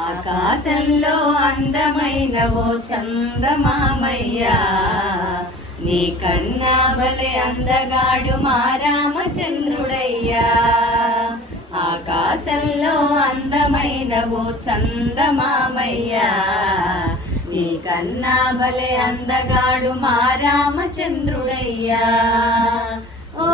ఆకాశంలో అందమైన ఓ చందమామయ్యా, నీ కన్నా బలే అందగాడు మా రామచంద్రుడయ్యా. ఆకాశంలో అందమైన ఓ చందమామయ్యా, నీ కన్నా బలే అందగాడు మా రామచంద్రుడయ్యా. ఓ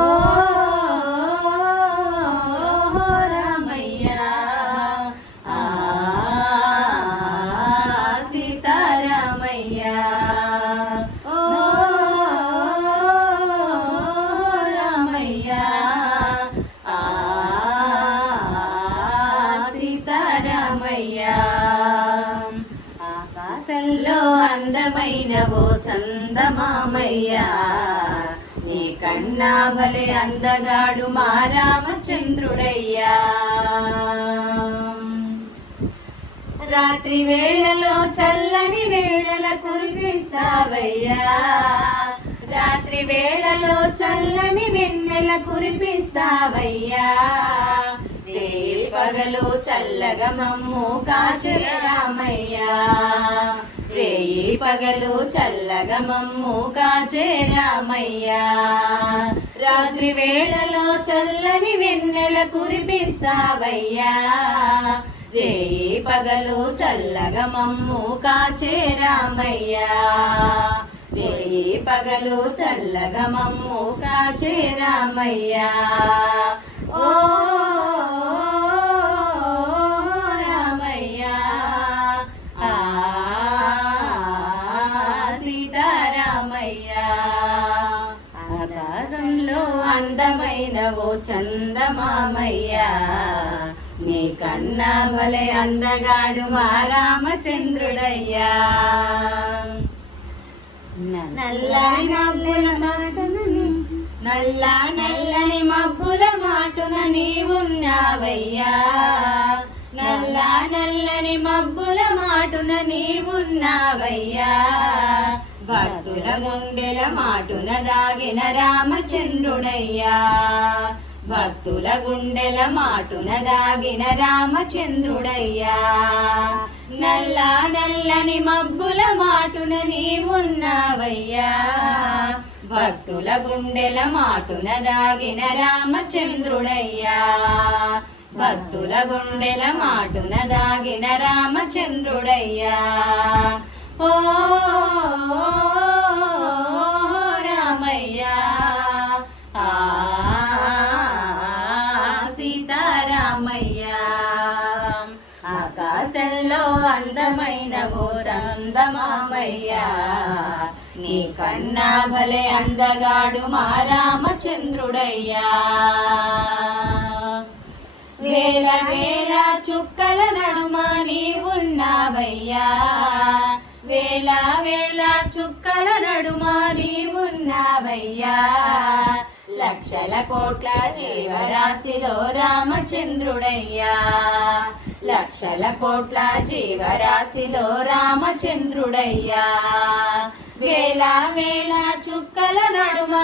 ఆకాశంలో అందమైన ఓ చందమామయ్యా, నీ కన్నా బలే అందగాడు మా రామచంద్రుడయ్యా. రాత్రి వేళలో చల్లని వేళల కురిపిస్తావయ్యా, రాత్రి వేళలో చల్లని వెన్నెల కురిపిస్తావయ్యా. రేయి పగలు చల్లగా మమ్ము కాచే రామయ్యా, రేయి పగలు చల్లగా మమ్ము కాచే రామయ్యా. రాత్రి వేళలో చల్లని వెన్నెల కురిపిస్తావయ్యా, రేయి పగలు చల్లగా మమ్ము కాచే రామయ్యా. రేయి పగలు చల్లగా మమ్ము కాచే రామయ్యా. ఓ రామయ్యా, సీతారామయ్యా. ఆకాశంలో అందమైన ఓ చందమామయ్యా, నీ కన్నా బలే అందగాడు మా రామచంద్రుడయ్యా. నల్ల నల్లని మబ్బుల మాటున నీవున్నావయ్యా, నల్ల నల్లని మబ్బుల మాటున నీవున్నావయ్యా. భక్తుల గుండెల మాటున దాగిన రామచంద్రుడయ్యా, భక్తుల గుండెల మాటున దాగిన రామచంద్రుడయ్యా. నల్ల నల్లని మబ్బుల మాటున నీవున్నావయ్యా, భక్తుల గుండెల మాటున దాగిన రామచంద్రుడయ్యా. భక్తుల గుండెల మాటున దాగిన రామచంద్రుడయ్యా. ఓ రామయ్యా, సీతారామయ్యా. ఆకాశంలో అందమైన ఓ చందమామయ్యా, నీ కన్నా భలే అందగాడు మా రామచంద్రుడయ్యా. వేల వేల చుక్కల నడుమ నీవున్నావయ్యా, వేల వేల చుక్కల నడుమ నీవున్నావయ్యా. లక్షల కోట్ల జీవరాశిలో రామచంద్రుడయ్యా, లక్షల కోట్ల జీవరాశిలో రామచంద్రుడయ్యా. వేల వేల చుక్కల నడుమ